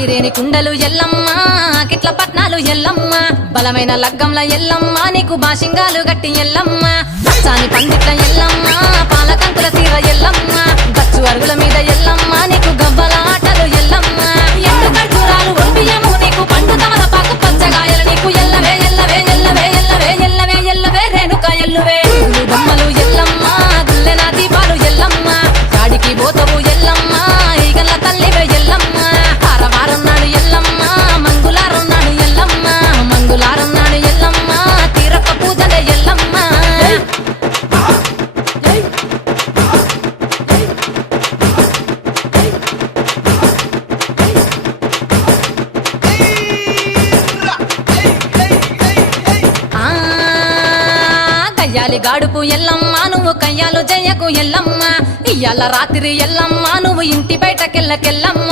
ఐరేని కుండలు ఎల్లమ్మ కిట్ల పట్నాలు ఎల్లమ్మ బలమైన లగ్గంల ఎల్లమ్మ నీకు బాషింగాలు గట్టి ఎల్లమ్మ పచ్చాని పందిట్ల ఎల్లమ్మ పాలకంకుల సీర ఎల్లమ్మ గచ్చు అరుగుల మీద ఎల్లమ్మ నీకు గవ్వల ఆటలు ఎల్లమ్మ ఎండు ఖర్జూరాలు ఒంటియము నీకు పండు తమలపాకు పచ్చగాయలు నీకు ఎల్లవే ఎల్లవే ఎల్లవే ఎల్లవే ఎల్లవే ఎల్లవే రేణుక ఎల్లువే బొమ్మలు ఎల్లమ్మ గుల్లెన దీపాలు ఎల్లమ్మ కాడికి పోతవు ఎల్లమ్మ ఈగల తల్లివే ఎల్లమ్మ వారం నాడు ఎల్లమ్మ మంగులారం నాడు ఎల్లమ్మ మంగులారం నాడు ఎల్లమ్మ తీరప్ప పూజలే ఎల్లమ్మ కయ్యాలి గాడుపు ఎల్లమ్మ నువ్వు కయ్యాలు జయ్యకు ఎల్లమ్మ ఇయ్యాల రాత్రి ఎల్లమ్మ నువ్వు ఇంటి బయటకెళ్ళకెళ్ళమ్మ